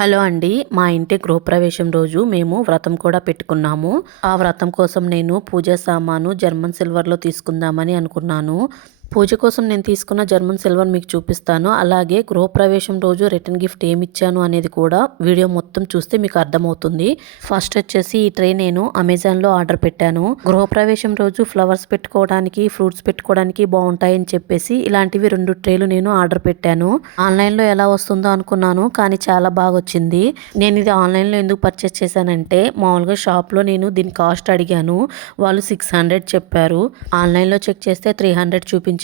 Hello అండి. మా ఇంటి గృహప్రవేశం రోజు మేము వ్రతం కూడా పెట్టుకున్నాము. ఆ వ్రతం కోసం నేను పూజా సామాను జర్మన్ సిల్వర్‌లో తీసుకుందామని అనుకున్నాను. పూజ కోసం నేను తీసుకున్న జర్మన్ సిల్వర్ మీకు చూపిస్తాను. అలాగే గృహప్రవేశం రోజు రిటర్న్ గిఫ్ట్ ఏమిచ్చాను అనేది కూడా వీడియో మొత్తం చూస్తే మీకు అర్థమవుతుంది. ఫస్ట్ వచ్చేసి ఈ ట్రే నేను అమెజాన్‌లో ఆర్డర్ పెట్టాను. గృహప్రవేశం రోజు ఫ్లవర్స్ పెట్టుకోవడానికి, ఫ్రూట్స్ పెట్టుకోవడానికి బావుంటాయని చెప్పేసి ఇలాంటివి 2 ట్రేలు నేను ఆర్డర్ పెట్టాను. ఆన్‌లైన్‌లో ఎలా వస్తుందో అనుకున్నాను. కానీ చాలా బాగొచ్చింది. నేను ఇది ఆన్‌లైన్‌లో ఎందుకు పర్చేస్ చేశానంటే మామూలుగా షాప్‌లో నేను దీని కాస్ట్ అడిగాను. వాళ్ళు 600 చెప్పారు. ఆన్‌లైన్‌లో చెక్ చేస్తే 300 చూపించింది.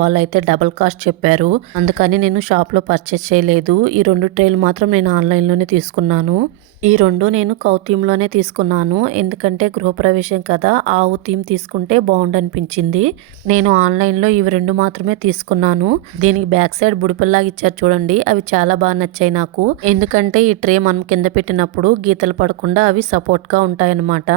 వాళ్ళైతే డబుల్ కాస్ట్ చెప్పారు. అందుకని నేను షాప్‌లో పర్చేస్ చేయలేదు. ఈ 2 ట్రేలు మాత్రం నేను ఆన్‌లైన్‌లోనే తీసుకున్నాను. ఈ 2 నేను కౌ థీమ్‌లోనే తీసుకున్నాను. ఎందుకంటే గృహప్రవేశం కదా! ఆవు థీమ్ తీసుకుంటే బావుండనిపించింది. నేను ఆన్‌లైన్‌లో ఇవి 2 మాత్రమే తీసుకున్నాను. దీనికి బ్యాక్ సైడ్ బుడిపెల్లాగా ఇచ్చారు చూడండి. అవి చాలా బాగా నచ్చాయి నాకు. ఎందుకంటే ఈ ట్రే మనం కింద పెట్టినప్పుడు గీతలు పడకుండా అవి సపోర్ట్‌గా ఉంటాయన్నమాట.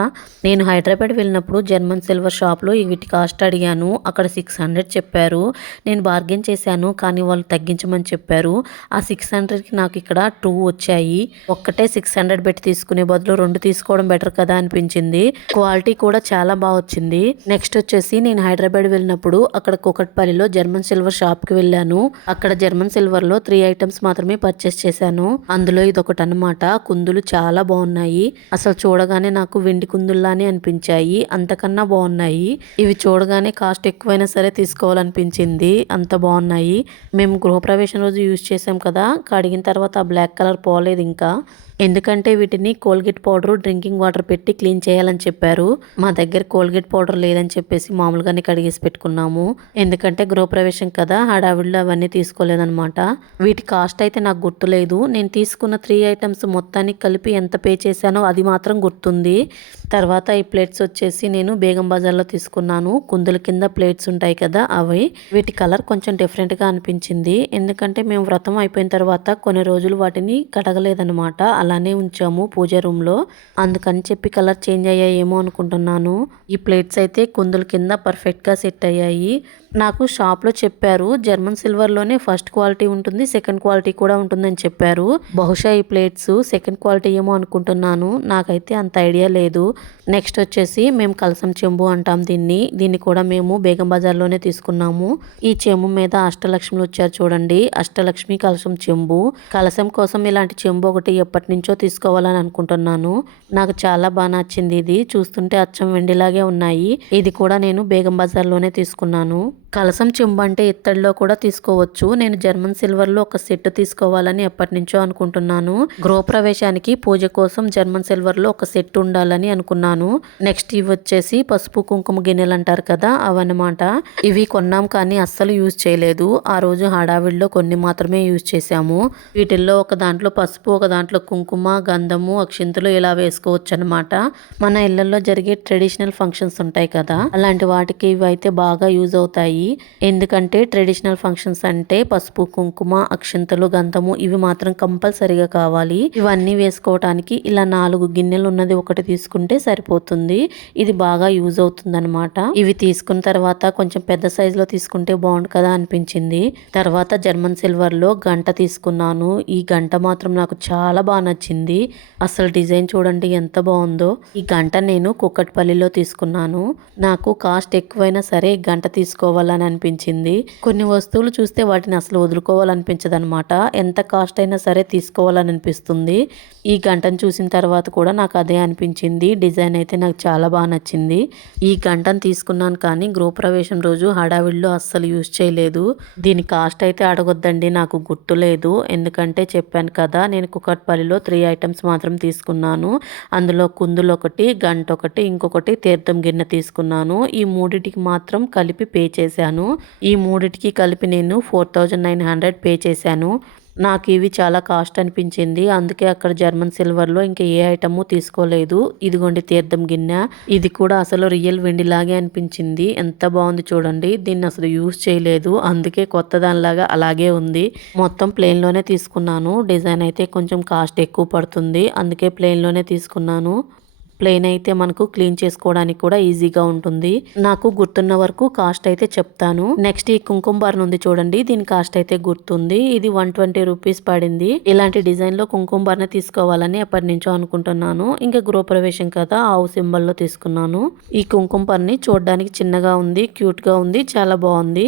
నేను హైదరాబాద్ వెళ్ళినప్పుడు జర్మన్ సిల్వర్ షాప్‌లో వీటి కాస్ట్ అడిగాను. అక్కడ 600 చెప్పారు. నేను బార్గెయిన్ చేశాను. కానీ వాళ్ళు తగ్గించమని చెప్పారు. ఆ 600కి నాకు ఇక్కడ 2 వచ్చాయి. ఒక్కటే 600 పెట్టి తీసుకునే బదులు 2 తీసుకోవడం బెటర్ కదా అనిపించింది. క్వాలిటీ కూడా చాలా బాగా వచ్చింది. నెక్స్ట్ వచ్చేసి నేను హైదరాబాద్ వెళ్ళినప్పుడు అక్కడ కూకట్పల్లిలో జర్మన్ సిల్వర్ షాప్‌కి వెళ్ళాను. అక్కడ జర్మన్ సిల్వర్‌లో 3 ఐటమ్స్ మాత్రమే పర్చేస్ చేశాను. అందులో ఇదొకటి అన్నమాట. కుందులు చాలా బాగున్నాయి. అసలు చూడగానే నాకు వెండి కుందుల్లానే అనిపించాయి. అంతకన్నా బాగున్నాయి. ఇవి చూడగానే కాస్ట్ ఎక్కువైనా సరే తీసుకోవాలనిపించింది. అంత బాగున్నాయి. మేము గృహప్రవేశం రోజు యూజ్ చేసాం కదా! కడిగిన తర్వాత ఆ బ్లాక్ కలర్ పోలేదు ఇంకా. ఎందుకంటే వీటిని కోల్గేట్ పౌడరు, డ్రింకింగ్ వాటర్ పెట్టి క్లీన్ చేయాలని చెప్పారు. మా దగ్గర కోల్గేట్ పౌడర్ లేదని చెప్పేసి మామూలుగానే కడిగేసి పెట్టుకున్నాము. ఎందుకంటే గృహప్రవేశం కదా! హడావిడిలో అవన్నీ తీసుకోలేదనమాట. వీటి కాస్ట్ అయితే నాకు గుర్తులేదు. నేను తీసుకున్న 3 ఐటమ్స్ మొత్తానికి కలిపి ఎంత పే చేశానో అది మాత్రం గుర్తుంది. తర్వాత ఈ ప్లేట్స్ వచ్చేసి నేను బేగం బజార్‌లో తీసుకున్నాను. కుందుల కింద ప్లేట్స్ ఉంటాయి కదా! అవి. వీటి కలర్ కొంచెం డిఫరెంట్‌గా అనిపించింది. ఎందుకంటే మేము వ్రతం అయిపోయిన తర్వాత కొన్ని రోజులు వాటిని కడగలేదనమాట. అలానే ఉంచాము పూజ రూమ్‌లో. అందుకని చెప్పి కలర్ చేంజ్ అయ్యాయేమో అనుకుంటున్నాను. ఈ ప్లేట్స్ అయితే కుందుల కింద పర్ఫెక్ట్‌గా సెట్ అయ్యాయి. నాకు షాప్‌లో చెప్పారు జర్మన్ సిల్వర్‌లోనే ఫస్ట్ క్వాలిటీ ఉంటుంది, సెకండ్ క్వాలిటీ కూడా ఉంటుందని చెప్పారు. బహుశా ఈ ప్లేట్స్ సెకండ్ క్వాలిటీ ఏమో అనుకుంటున్నాను. నాకైతే అంత ఐడియా లేదు. నెక్స్ట్ వచ్చేసి మేము కలసం చెంబు అంటాం దీన్ని. దీన్ని కూడా మేము బేగం బజార్‌లోనే తీసుకున్నాము. ఈ చెంబు మీద అష్టలక్ష్ములు వచ్చారు చూడండి. అష్టలక్ష్మి కలసం చెంబు. కలసం కోసం ఇలాంటి చెంబు ఒకటి ఎప్పటినుంచో తీసుకోవాలని అనుకుంటున్నాను. నాకు చాలా బాగా నచ్చింది ఇది. చూస్తుంటే అచ్చం వెండిలాగే ఉన్నాయి. ఇది కూడా నేను బేగం బజార్‌లోనే తీసుకున్నాను. కలసం చెంబు అంటే ఇత్తడిలో కూడా తీసుకోవచ్చు. నేను జర్మన్ సిల్వర్‌లో ఒక సెట్ తీసుకోవాలని ఎప్పటినుంచో అనుకుంటున్నాను. గృహప్రవేశానికి పూజ కోసం జర్మన్ సిల్వర్‌లో ఒక సెట్ ఉండాలని అనుకున్నాను. నెక్స్ట్ ఇవి వచ్చేసి పసుపు కుంకుమ గిన్నెలు అంటారు కదా! అవన్నమాట. ఇవి కొన్నాం కానీ అస్సలు యూజ్ చేయలేదు. ఆ రోజు హడావిడిలో కొన్ని మాత్రమే యూజ్ చేశాము. వీటిల్లో ఒక దాంట్లో పసుపు, ఒక దాంట్లో కుంకుమ, గంధము, అక్షింతలు ఇలా వేసుకోవచ్చనమాట. మన ఇళ్లల్లో జరిగే ట్రెడిషనల్ ఫంక్షన్స్ ఉంటాయి కదా! అలాంటి వాటికి ఇవి అయితే బాగా యూజ్ అవుతాయి. ఎందుకంటే ట్రెడిషనల్ ఫంక్షన్స్ అంటే పసుపు, కుంకుమ, అక్షింతలు, గంధము ఇవి మాత్రం కంపల్సరీగా కావాలి. ఇవన్నీ వేసుకోవటానికి ఇలా 4 గిన్నెలు ఉన్నది ఒకటి తీసుకుంటే సరిపోతుంది. ఇది బాగా యూజ్ అవుతుందన్నమాట. ఇవి తీసుకున్న తర్వాత కొంచెం పెద్ద సైజులో తీసుకుంటే బాగుండు కదా అనిపించింది. తర్వాత జర్మన్ సిల్వర్‌లో గంట తీసుకున్నాను. ఈ గంట మాత్రం నాకు చాలా బాగా నచ్చింది. అసలు డిజైన్ చూడండి ఎంత బాగుందో. ఈ గంట నేను కూకట్పల్లిలో తీసుకున్నాను. నాకు కాస్ట్ ఎక్కువైనా సరే గంట తీసుకోవాలని అనిపించింది. కొన్ని వస్తువులు చూస్తే వాటిని అసలు వదులుకోవాలనిపించదనమాట. ఎంత కాస్ట్ అయినా సరే తీసుకోవాలని అనిపిస్తుంది. ఈ గంటను చూసిన తర్వాత కూడా నాకు అదే అనిపించింది. డిజైన్ అయితే నాకు చాలా బాగా నచ్చింది. ఈ గంటను తీసుకున్నాను కానీ గృహప్రవేశం రోజు హడావిడిలో అస్సలు యూజ్ చేయలేదు. దీని కాస్ట్ అయితే అడగొద్దండి, నాకు గుర్తులేదు. ఎందుకంటే చెప్పాను కదా నేను కూకట్పల్లిలో 3 ఐటమ్స్ మాత్రం తీసుకున్నాను. అందులో కుందులు ఒకటి, గంట ఒకటి, ఇంకొకటి తీర్థం గిన్నె తీసుకున్నాను. ఈ మూడిటికి మాత్రం కలిపి పే చేశాను. ఈ మూడిటికి కలిపి నేను 4900 పే చేశాను. నాకు ఇవి చాలా కాస్ట్ అనిపించింది. అందుకే అక్కడ జర్మన్ సిల్వర్‌లో ఇంకా ఏ ఐటము తీసుకోలేదు. ఇదిగోండి తీర్థం గిన్నె. ఇది కూడా అసలు రియల్ వెండిలాగే అనిపించింది. ఎంత బాగుంది చూడండి. దీన్ని అసలు యూజ్ చేయలేదు. అందుకే కొత్త దానిలాగా అలాగే ఉంది. మొత్తం ప్లెయిన్‌లోనే తీసుకున్నాను. డిజైన్ అయితే కొంచెం కాస్ట్ ఎక్కువ పడుతుంది. అందుకే ప్లెయిన్‌లోనే తీసుకున్నాను. ప్లెయిన్ అయితే మనకు క్లీన్ చేసుకోవడానికి కూడా ఈజీగా ఉంటుంది. నాకు గుర్తున్న వరకు కాస్ట్ అయితే చెప్తాను. నెక్స్ట్ ఈ కుంకుమ బర్న్ ఉంది చూడండి, దీని కాస్ట్ అయితే గుర్తుంది. ఇది 120 రూపీస్ పడింది. ఇలాంటి డిజైన్ లో కుంకుమ బర్న్ తీసుకోవాలని ఎప్పటి నుంచో అనుకుంటున్నాను. ఇంకా గృహప్రవేశం కదా, ఆవు సింబల్ లో తీసుకున్నాను. ఈ కుంకుమ బర్న్ చూడడానికి చిన్నగా ఉంది, క్యూట్ గా ఉంది, చాలా బాగుంది.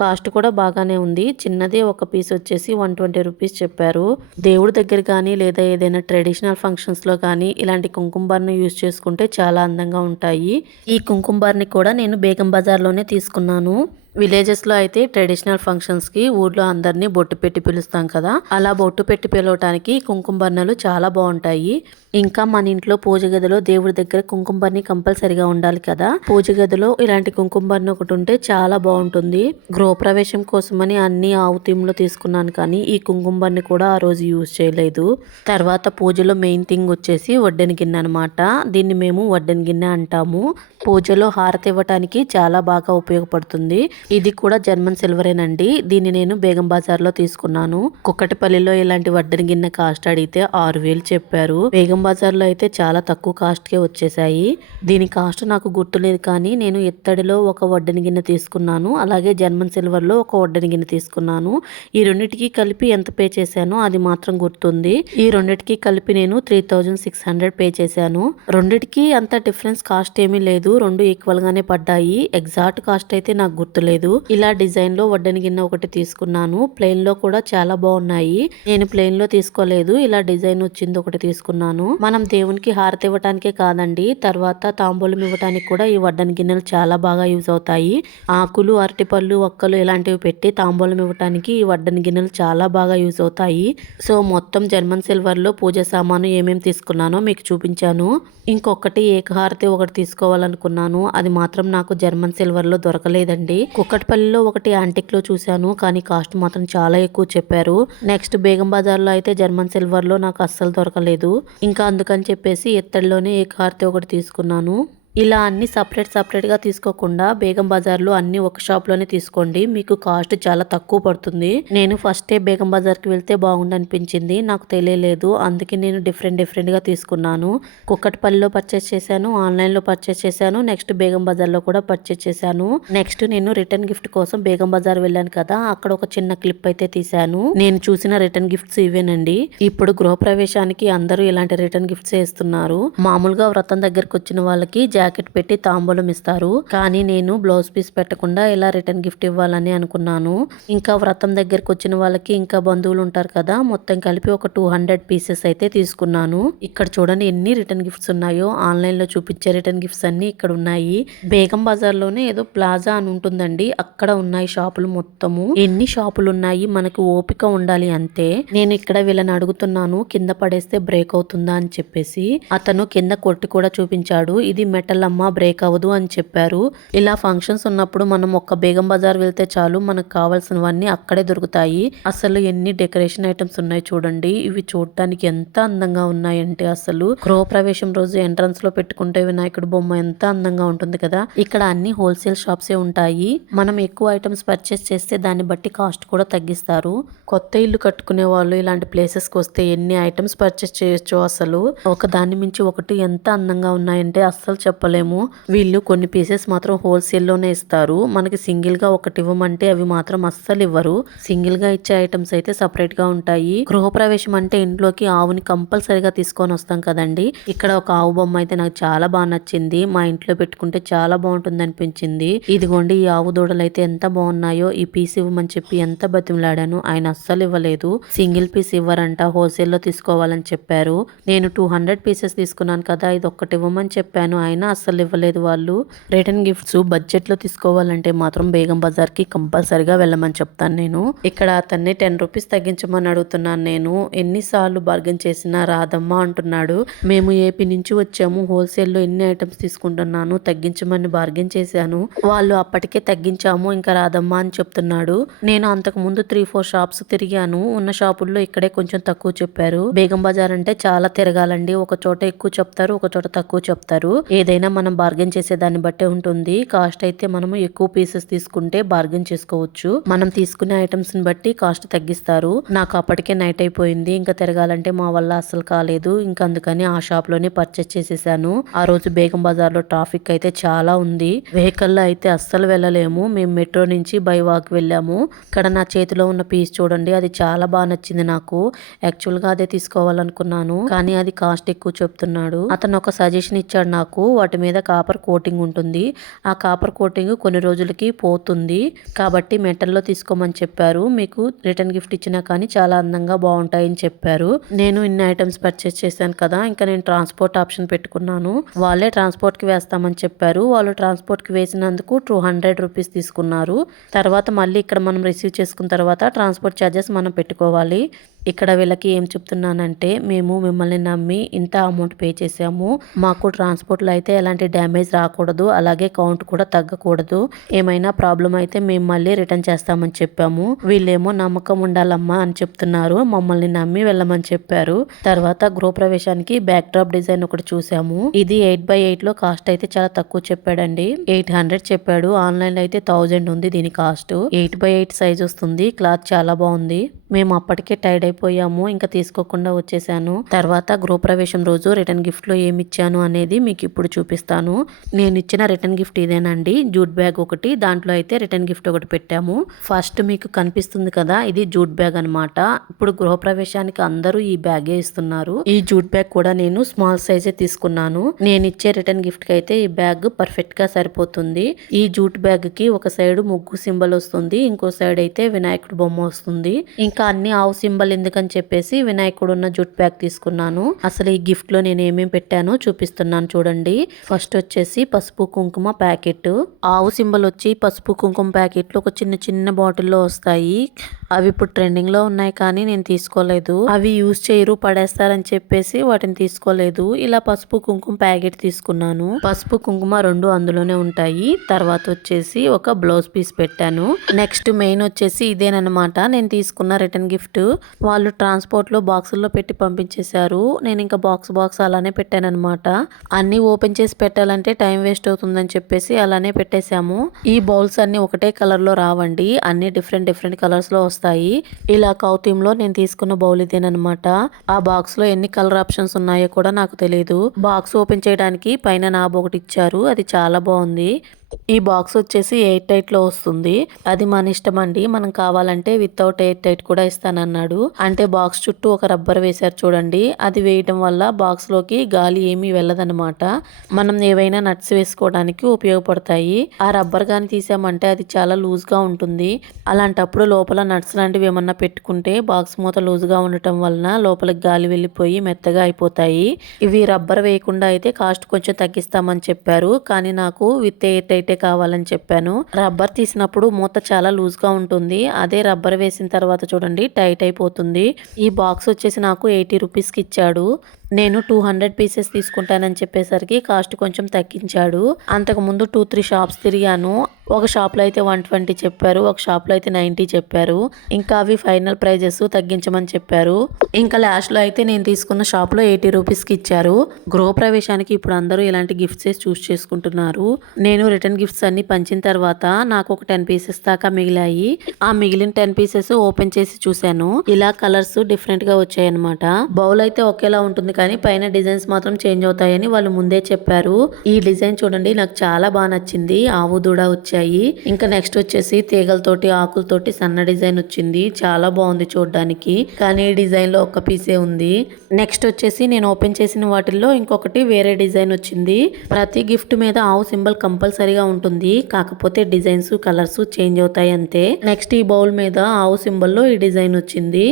కాస్ట్ కూడా బాగానే ఉంది. చిన్నదే ఒక పీస్ వచ్చేసి 120 రూపీస్ చెప్పారు. దేవుడి దగ్గర కానీ లేదా ఏదైనా ట్రెడిషనల్ ఫంక్షన్స్లో కానీ ఇలాంటి కుంకుమ బర్ని యూజ్ చేసుకుంటే చాలా అందంగా ఉంటాయి. ఈ కుంకుమ బర్ని కూడా నేను బేగం బజార్లోనే తీసుకున్నాను. విలేజెస్లో అయితే ట్రెడిషనల్ ఫంక్షన్స్కి ఊర్లో అందరినీ బొట్టు పెట్టి పిలుస్తాం కదా, అలా బొట్టు పెట్టి పిలవటానికి కుంకుమ బర్ణాలు చాలా బాగుంటాయి. ఇంకా మన ఇంట్లో పూజ గదిలో దేవుడి దగ్గర కుంకుమ బర్ని కంపల్సరిగా ఉండాలి కదా. పూజ గదిలో ఇలాంటి కుంకుమ బర్ని ఒకటి ఉంటే చాలా బాగుంటుంది. గృహప్రవేశం కోసమని అన్ని ఆవు థీమ్లో తీసుకున్నాను, కానీ ఈ కుంకుమ బర్ని కూడా ఆ రోజు యూజ్ చేయలేదు. తర్వాత పూజలో మెయిన్ థింగ్ వచ్చేసి వడ్డెన గిన్నె అనమాట. దీన్ని మేము వడ్డెన గిన్నె అంటాము. పూజలో హారతి ఇవ్వటానికి చాలా బాగా ఉపయోగపడుతుంది. ఇది కూడా జర్మన్ సిల్వరేనండి. దీన్ని నేను బేగం బజార్లో తీసుకున్నాను. కుక్కటిపల్లిలో ఇలాంటి వడ్డెన గిన్నె కాస్ట్ అడిగితే 6000 చెప్పారు. బేగం బజార్లో అయితే చాలా తక్కువ కాస్ట్కే వచ్చేసాయి. దీని కాస్ట్ నాకు గుర్తులేదు, కానీ నేను ఇత్తడిలో ఒక వడ్డెన గిన్నె తీసుకున్నాను, అలాగే జర్మన్ సిల్వర్లో ఒక వడ్డెన గిన్నె తీసుకున్నాను. ఈ రెండింటికి కలిపి ఎంత పే చేశానో అది మాత్రం గుర్తుంది. ఈ రెండింటికి కలిపి నేను 3600 పే చేశాను. రెండింటికి అంత డిఫరెన్స్ కాస్ట్ ఏమీ లేదు, రెండు ఈక్వల్ గానే పడ్డాయి. ఎగ్జాక్ట్ కాస్ట్ అయితే నాకు గుర్తులేదు. ఇలా డిజైన్ లో వడ్డెన గిన్నె ఒకటి తీసుకున్నాను. ప్లెయిన్ లో కూడా చాలా బాగున్నాయి. నేను ప్లెయిన్ లో తీసుకోలేదు, ఇలా డిజైన్ వచ్చింది ఒకటి తీసుకున్నాను. మనం దేవునికి హారతి ఇవ్వటానికే కాదండి, తర్వాత తాంబూలం ఇవ్వటానికి కూడా ఈ వడ్డెన గిన్నెలు చాలా బాగా యూజ్ అవుతాయి. ఆకులు, అరటిపళ్ళు, ఒక్కలు ఇలాంటివి పెట్టి తాంబూలం ఇవ్వటానికి ఈ వడ్డెన గిన్నెలు చాలా బాగా యూజ్ అవుతాయి. సో మొత్తం జర్మన్ సిల్వర్ లో పూజ సామాను ఏమేమి తీసుకున్నానో మీకు చూపించాను. ఇంకొకటి ఏకహారతి ఒకటి తీసుకోవాలనుకున్నాను, అది మాత్రం నాకు జర్మన్ సిల్వర్ లో దొరకలేదండి. కుక్కటిపల్లిలో ఒకటి యాంటిక్ లో చూశాను, కానీ కాస్ట్ మాత్రం చాలా ఎక్కువ చెప్పారు. నెక్స్ట్ బేగం బజార్ లో అయితే జర్మన్ సిల్వర్ లో నాకు అస్సలు దొరకలేదు. ఇంకా అందుకని చెప్పేసి ఎత్తడిలోనే ఏకహారతి ఒకటి తీసుకున్నాను. ఇలా అన్ని సపరేట్గా తీసుకోకుండా బేగం బజార్లో అన్ని ఒక షాప్లోనే తీసుకోండి, మీకు కాస్ట్ చాలా తక్కువ పడుతుంది. నేను ఫస్టే బేగం బజార్కి వెళ్తే బాగుండు అనిపించింది, నాకు తెలియలేదు, అందుకే నేను డిఫరెంట్గా తీసుకున్నాను. కుక్కటిపల్లిలో పర్చేస్ చేశాను, ఆన్లైన్లో పర్చేస్ చేశాను, నెక్స్ట్ బేగం బజార్లో కూడా పర్చేస్ చేశాను. నెక్స్ట్ నేను రిటర్న్ గిఫ్ట్ కోసం బేగం బజార్ వెళ్ళాను కదా, అక్కడ ఒక చిన్న క్లిప్ అయితే తీశాను. నేను చూసిన రిటర్న్ గిఫ్ట్స్ ఇవేనండి. ఇప్పుడు గృహప్రవేశానికి అందరూ ఇలాంటి రిటర్న్ గిఫ్ట్స్ ఇస్తున్నారు. మామూలుగా వ్రతం దగ్గరకు వచ్చిన వాళ్ళకి జాకెట్ పెట్టి తాంబూలం ఇస్తారు, కానీ నేను బ్లౌజ్ పీస్ పెట్టకుండా ఇలా రిటర్న్ గిఫ్ట్ ఇవ్వాలని అనుకున్నాను. ఇంకా వ్రతం దగ్గరకు వచ్చిన వాళ్ళకి ఇంకా బంధువులు ఉంటారు కదా, మొత్తం కలిపి ఒక 200 పీసెస్ అయితే తీసుకున్నాను. ఇక్కడ చూడండి ఎన్ని రిటర్న్ గిఫ్ట్స్ ఉన్నాయో. ఆన్లైన్ లో చూపించే రిటర్న్ గిఫ్ట్స్ అన్ని ఇక్కడ ఉన్నాయి. బేగం బజార్ లోనే ఏదో ప్లాజా అని ఉంటుందండి, అక్కడ ఉన్నాయి షాపులు మొత్తము. ఎన్ని షాపులు ఉన్నాయి, మనకు ఓపిక ఉండాలి అంతే. నేను ఇక్కడ వీళ్ళని అడుగుతున్నాను కింద పడేస్తే బ్రేక్ అవుతుందా అని చెప్పేసి. అతను కింద కొట్టి కూడా చూపించాడు, ఇది మెటల్ అమ్మ, బ్రేక్ అవ్వదు అని చెప్పారు. ఇలా ఫంక్షన్స్ ఉన్నప్పుడు మనం ఒక్క బేగం బజార్ వెళ్తే చాలు, మనకు కావాల్సినవన్నీ అక్కడే దొరుకుతాయి. అసలు ఎన్ని డెకరేషన్ ఐటమ్స్ ఉన్నాయి చూడండి, ఇవి చూడటానికి ఎంత అందంగా ఉన్నాయంటే అసలు గృహప్రవేశం రోజు ఎంట్రన్స్ లో పెట్టుకుంటే వినాయకుడు బొమ్మ ఎంత అందంగా ఉంటుంది కదా. ఇక్కడ అన్ని హోల్సేల్ షాప్సే ఉంటాయి. మనం ఎక్కువ ఐటమ్స్ పర్చేస్ చేస్తే దాన్ని బట్టి కాస్ట్ కూడా తగ్గిస్తారు. కొత్త ఇల్లు కట్టుకునే వాళ్ళు ఇలాంటి ప్లేసెస్ కి వస్తే ఎన్ని ఐటమ్స్ పర్చేస్ చేయొచ్చు. అసలు ఒక దాన్ని మించి ఒకటి ఎంత అందంగా ఉన్నాయంటే అస్సలు చెప్పలేము. వీళ్ళు కొన్ని పీసెస్ మాత్రం హోల్సేల్లోనే ఇస్తారు, మనకి సింగిల్గా ఒకటి ఇవ్వమంటే అవి మాత్రం అస్సలు ఇవ్వరు. సింగిల్గా ఇచ్చే ఐటమ్స్ అయితే సపరేట్గా ఉంటాయి. గృహప్రవేశం అంటే ఇంట్లోకి ఆవుని కంపల్సరిగా తీసుకొని వస్తాం కదండి. ఇక్కడ ఒక ఆవు బొమ్మ అయితే నాకు చాలా బాగా నచ్చింది, మా ఇంట్లో పెట్టుకుంటే చాలా బాగుంటుంది అనిపించింది. ఇదిగోండి ఈ ఆవు దూడలు అయితే ఎంత బాగున్నాయో. ఈ పీస్ ఇవ్వమని చెప్పి ఎంత బతిమలాడాను, ఆయన అస్సలు ఇవ్వలేదు. సింగిల్ పీస్ ఇవ్వరంట, హోల్సేల్లో తీసుకోవాలని చెప్పారు. నేను 200 పీసెస్ తీసుకున్నాను కదా, ఇది ఒక్కటి ఇవ్వమని చెప్పాను, అయినా అస్సలు ఇవ్వలేదు వాళ్ళు. రిటర్న్ గిఫ్ట్స్ బడ్జెట్ లో తీసుకోవాలంటే మాత్రం బేగం బజార్ కి కంపల్సరిగా వెళ్ళమని చెప్తాను నేను. ఇక్కడ అతన్ని 10 రూపీస్ తగ్గించమని అడుగుతున్నాను నేను. ఎన్నిసార్లు బార్గెన్ చేసినా రాదమ్మా అంటున్నాడు. మేము ఏపీ నుంచి వచ్చాము, హోల్సేల్ లో ఎన్ని ఐటమ్స్ తీసుకుంటున్నాను, తగ్గించమని బార్గెన్ చేశాను. వాళ్ళు అప్పటికే తగ్గించాము, ఇంకా రాదమ్మా అని చెప్తున్నాడు. నేను అంతకు ముందు 3-4 షాప్స్ తిరిగాను, ఉన్న షాపుల్లో ఇక్కడే కొంచెం తక్కువ చెప్పారు. బేగం బజార్ అంటే చాలా తిరగాలండి, ఒక చోట ఎక్కువ చెప్తారు, ఒక చోట తక్కువ చెప్తారు. ఏదైనా ఏదైనా మనం బార్గెన్ చేసేదాన్ని బట్టే ఉంటుంది. కాస్ట్ అయితే మనము ఎక్కువ పీసెస్ తీసుకుంటే బార్గెన్ చేసుకోవచ్చు. మనం తీసుకునే ఐటమ్స్ ని బట్టి కాస్ట్ తగ్గిస్తారు. నాకు అప్పటికే నైట్ అయిపోయింది. ఇంకా తిరగాలంటే మా వల్ల అస్సలు కాలేదు. ఇంకా అందుకని ఆ షాప్ లోనే పర్చేస్ చేసేసాను. ఆ రోజు బేగం బజార్ లో ట్రాఫిక్ అయితే చాలా ఉంది. వెహికల్ లో అయితే అస్సలు వెళ్ళలేము. మేము మెట్రో నుంచి బై వాక్ వెళ్ళాము. ఇక్కడ నా చేతిలో ఉన్న పీస్ చూడండి, అది చాలా బాగా నచ్చింది నాకు. యాక్చువల్ గా అదే తీసుకోవాలనుకున్నాను, కానీ అది కాస్ట్ ఎక్కువ చెప్తున్నాడు. అతను ఒక సజెషన్ ఇచ్చాడు నాకు. వాటి మీద కాపర్ కోటింగ్ ఉంటుంది. ఆ కాపర్ కోటింగ్ కొన్ని రోజులకి పోతుంది కాబట్టి మెటల్లో తీసుకోమని చెప్పారు. మీకు రిటర్న్ గిఫ్ట్ ఇచ్చినా కానీ చాలా అందంగా బాగుంటాయని చెప్పారు. నేను ఇన్ని ఐటమ్స్ పర్చేస్ చేశాను కదా, ఇంకా నేను ట్రాన్స్పోర్ట్ ఆప్షన్ పెట్టుకున్నాను. వాళ్ళే ట్రాన్స్పోర్ట్ కి వేస్తామని చెప్పారు. వాళ్ళు ట్రాన్స్పోర్ట్ కి వేసినందుకు 200 రూపీస్ తీసుకున్నారు. తర్వాత మళ్ళీ ఇక్కడ మనం రిసీవ్ చేసుకున్న తర్వాత ట్రాన్స్పోర్ట్ ఛార్జెస్ మనం పెట్టుకోవాలి. ఇక్కడ వీళ్ళకి ఏం చెప్తున్నానంటే, మేము మిమ్మల్ని నమ్మి ఇంత అమౌంట్ పే చేసాము. మాకు ట్రాన్స్పోర్ట్లో అయితే ఎలాంటి డ్యామేజ్ రాకూడదు, అలాగే కౌంట్ కూడా తగ్గకూడదు. ఏమైనా ప్రాబ్లం అయితే మేము మళ్ళీ రిటర్న్ చేస్తామని చెప్పాము. వీళ్ళేమో నమ్మకం ఉండాలమ్మా అని చెప్తున్నారు. మమ్మల్ని నమ్మి వెళ్ళమని చెప్పారు. తర్వాత గృహప్రవేశానికి బ్యాక్ డ్రాప్ డిజైన్ ఒకటి చూసాము. ఇది 8x8 లో కాస్ట్ అయితే చాలా తక్కువ చెప్పాడండి. 800 చెప్పాడు. ఆన్లైన్ లో అయితే 1000 ఉంది దీని కాస్ట్. 8x8 సైజ్ వస్తుంది. క్లాత్ చాలా బాగుంది. మేము అప్పటికే టైర్డ్ అయిపోయాము. ఇంకా తీసుకోకుండా వచ్చేసాను. తర్వాత గృహప్రవేశం రోజు రిటర్న్ గిఫ్ట్ లో ఏమి ఇచ్చాను అనేది మీకు ఇప్పుడు చూపిస్తాను. నేను ఇచ్చిన రిటర్న్ గిఫ్ట్ ఇదేనండి. జూట్ బ్యాగ్ ఒకటి, దాంట్లో అయితే రిటర్న్ గిఫ్ట్ ఒకటి పెట్టాము. ఫస్ట్ మీకు కనిపిస్తుంది కదా, ఇది జూట్ బ్యాగ్ అన్నమాట. ఇప్పుడు గృహప్రవేశానికి అందరూ ఈ బ్యాగే ఇస్తున్నారు. ఈ జూట్ బ్యాగ్ కూడా నేను స్మాల్ సైజే తీసుకున్నాను. నేను ఇచ్చే రిటర్న్ గిఫ్ట్ కి అయితే ఈ బ్యాగ్ పర్ఫెక్ట్ గా సరిపోతుంది. ఈ జూట్ బ్యాగ్ కి ఒక సైడ్ ముగ్గు సింబల్ వస్తుంది, ఇంకో సైడ్ అయితే వినాయకుడు బొమ్మ వస్తుంది. ఇంకా అన్ని ఆవు సింబల్ ఎందుకని చెప్పేసి వినాయకుడు ఉన్న జూట్ బ్యాగ్ తీసుకున్నాను. అసలు ఈ గిఫ్ట్ లో నేను ఏమేమి పెట్టానో చూపిస్తున్నాను చూడండి. ఫస్ట్ వచ్చేసి పసుపు కుంకుమ ప్యాకెట్. ఆవు సింబల్ వచ్చి పసుపు కుంకుమ ప్యాకెట్లు ఒక చిన్న చిన్న బాటిల్లో వస్తాయి. అవి ఇప్పుడు ట్రెండింగ్ లో ఉన్నాయి, కానీ నేను తీసుకోలేదు. అవి యూజ్ చేయరు, పడేస్తారని చెప్పేసి వాటిని తీసుకోలేదు. ఇలా పసుపు కుంకుమ ప్యాకెట్ తీసుకున్నాను. పసుపు కుంకుమ రెండు అందులోనే ఉంటాయి. తర్వాత వచ్చేసి ఒక బ్లౌజ్ పీస్ పెట్టాను. నెక్స్ట్ మెయిన్ వచ్చేసి ఇదేనమాట నేను తీసుకున్న రిటర్న్ గిఫ్ట్. వాళ్ళు ట్రాన్స్పోర్ట్ లో బాక్సుల్లో పెట్టి పంపించేశారు. నేను ఇంకా బాక్స్ అలానే పెట్టాను అనమాట. అన్ని ఓపెన్ చేసి పెట్టాలంటే టైం వేస్ట్ అవుతుందని చెప్పేసి అలానే పెట్టేశాము. ఈ బౌల్స్ అన్ని ఒకటే కలర్ లో రావండి, అన్ని డిఫరెంట్ కలర్స్ లో వస్తాయి. ఇలా కౌతీమ్ లో నేను తీసుకున్న బౌల్ ఇదేనమాట. ఆ బాక్స్ లో ఎన్ని కలర్ ఆప్షన్స్ ఉన్నాయో కూడా నాకు తెలియదు. బాక్స్ ఓపెన్ చేయడానికి పైన నాబ్ ఒకటి ఇచ్చారు, అది చాలా బాగుంది. ఈ బాక్స్ వచ్చేసి 8x8 లో వస్తుంది. అది మన ఇష్టం అండి. మనం కావాలంటే వితౌట్ 8x8 కూడా ఇస్తానన్నాడు. అంటే బాక్స్ చుట్టూ ఒక రబ్బర్ వేశారు చూడండి. అది వేయడం వల్ల బాక్స్ లోకి గాలి ఏమీ వెళ్ళదన్నమాట. మనం ఏవైనా నట్స్ వేసుకోవడానికి ఉపయోగపడతాయి. ఆ రబ్బర్ గాని తీసామంటే అది చాలా లూజ్ గా ఉంటుంది. అలాంటప్పుడు లోపల నట్స్ లాంటివి ఏమన్నా పెట్టుకుంటే బాక్స్ మూత లూజ్ గా ఉండటం వలన లోపలికి గాలి వెళ్ళిపోయి మెత్తగా అయిపోతాయి. ఇవి రబ్బర్ వేయకుండా అయితే కాస్ట్ కొంచెం తగ్గిస్తామని చెప్పారు, కానీ నాకు విత్ 8x8 కావాలని చెప్పాను. రబ్బర్ తీసినప్పుడు మూత చాలా లూజ్ గా ఉంటుంది. అదే రబ్బర్ వేసిన తర్వాత చూడండి టైట్ అయిపోతుంది. ఈ బాక్స్ వచ్చేసి నాకు 80 రూపీస్ కి ఇచ్చాడు. నేను 200 పీసెస్ తీసుకుంటానని చెప్పేసరికి కాస్ట్ కొంచెం తగ్గించాడు. అంతకు ముందు 2-3 షాప్స్ తిరిగాను. ఒక షాప్ లో అయితే 120 చెప్పారు, ఒక షాప్ లో అయితే 90 చెప్పారు. ఇంకా అవి ఫైనల్ ప్రైజెస్ తగ్గించమని చెప్పారు. ఇంకా లాస్ట్ లో అయితే నేను తీసుకున్న షాప్ లో 80 రూపీస్ కి ఇచ్చారు. గృహప్రవేశానికి ఇప్పుడు అందరూ ఇలాంటి గిఫ్ట్స్ చూస్ చేసుకుంటున్నారు. నేను రిటర్న్ గిఫ్ట్స్ అన్ని పంచిన తర్వాత నాకు ఒక 10 పీసెస్ దాకా మిగిలాయి. ఆ మిగిలిన 10 పీసెస్ ఓపెన్ చేసి చూశాను. ఇలా కలర్స్ డిఫరెంట్ గా వచ్చాయన్నమాట. బౌల్ అయితే ఒకేలా ఉంటుంది, కానీ పైన డిజైన్స్ మాత్రం చేంజ్ అవుతాయని వాళ్ళు ముందే చెప్పారు. ఈ డిజైన్ చూడండి నాకు చాలా బాగా నచ్చింది. ఆవు దూడ వచ్చాయి. ఇంకా నెక్స్ట్ వచ్చేసి తీగలతోటి ఆకులతోటి సన్న డిజైన్ వచ్చింది. చాలా బాగుంది చూడడానికి, కానీ ఈ డిజైన్ లో ఒక్క పీసే ఉంది. నెక్స్ట్ వచ్చేసి నేను ఓపెన్ చేసిన వాటిల్లో ఇంకొకటి వేరే డిజైన్ వచ్చింది. ప్రతి గిఫ్ట్ మీద ఆవు సింబల్ కంపల్సరీగా ఉంటుంది, కాకపోతే డిజైన్స్ కలర్స్ చేంజ్ అవుతాయి అంతే. నెక్స్ట్ ఈ బౌల్ మీద ఆవు సింబల్ లో ఈ డిజైన్ వచ్చింది.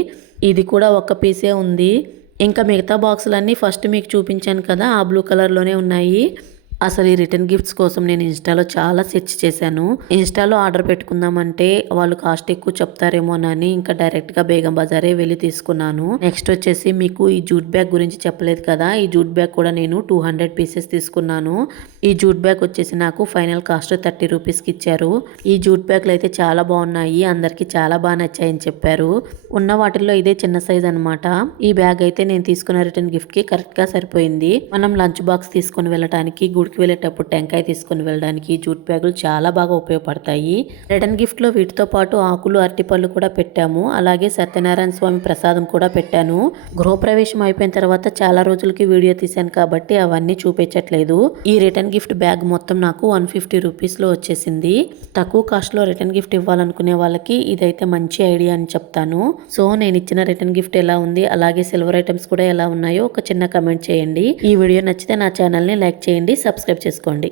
ఇది కూడా ఒక్క పీసే ఉంది. ఇంకా మిగతా బాక్సులన్నీ ఫస్ట్ మీకు చూపించాను కదా, ఆ బ్లూ కలర్లోనే ఉన్నాయి. అసలు ఈ రిటర్న్ గిఫ్ట్స్ కోసం నేను ఇన్స్టాలో చాలా సెర్చ్ చేశాను. ఇన్స్టాలో ఆర్డర్ పెట్టుకుందామంటే వాళ్ళు కాస్ట్ ఎక్కువ చెప్తారేమోనని ఇంకా డైరెక్ట్గా బేగం బజారే వెళ్ళి తీసుకున్నాను. నెక్స్ట్ వచ్చేసి మీకు ఈ జూట్ బ్యాగ్ గురించి చెప్పలేదు కదా, ఈ జూట్ బ్యాగ్ కూడా నేను 200 పీసెస్ తీసుకున్నాను. ఈ జూట్ బ్యాగ్ వచ్చేసి నాకు ఫైనల్ కాస్ట్ 30 రూపీస్కి ఇచ్చారు. ఈ జూట్ బ్యాగ్లు అయితే చాలా బాగున్నాయి, అందరికి చాలా బాగా నచ్చాయని చెప్పారు. ఉన్న వాటిల్లో ఇదే చిన్న సైజ్ అనమాట. ఈ బ్యాగ్ అయితే నేను తీసుకున్న రిటర్న్ గిఫ్ట్ కి కరెక్ట్ గా సరిపోయింది. మనం లంచ్ బాక్స్ తీసుకుని వెళ్ళటానికి, గుడికి శివుడికి వెళ్ళేటప్పుడు టెంకాయ తీసుకొని వెళ్ళడానికి జూట్ బ్యాగులు చాలా బాగా ఉపయోగపడతాయి. రిటర్న్ గిఫ్ట్లో వీటితో పాటు ఆకులు, అరటిపళ్ళు కూడా పెట్టాము. అలాగే సత్యనారాయణ స్వామి ప్రసాదం కూడా పెట్టాను. గృహప్రవేశం అయిపోయిన తర్వాత చాలా రోజులకి వీడియో తీశాను కాబట్టి అవన్నీ చూపించట్లేదు. ఈ రిటర్న్ గిఫ్ట్ బ్యాగ్ మొత్తం నాకు 150 రూపీస్లో వచ్చేసింది. తక్కువ కాస్ట్లో రిటర్న్ గిఫ్ట్ ఇవ్వాలనుకునే వాళ్ళకి ఇదైతే మంచి ఐడియా అని చెప్తాను. సో నేను ఇచ్చిన రిటర్న్ గిఫ్ట్ ఎలా ఉంది, అలాగే సిల్వర్ ఐటమ్స్ కూడా ఎలా ఉన్నాయో ఒక చిన్న కమెంట్ చేయండి. ఈ వీడియో నచ్చితే నా ఛానల్ని లైక్ చేయండి, సబ్స్క్రైబ్ చేసుకోండి.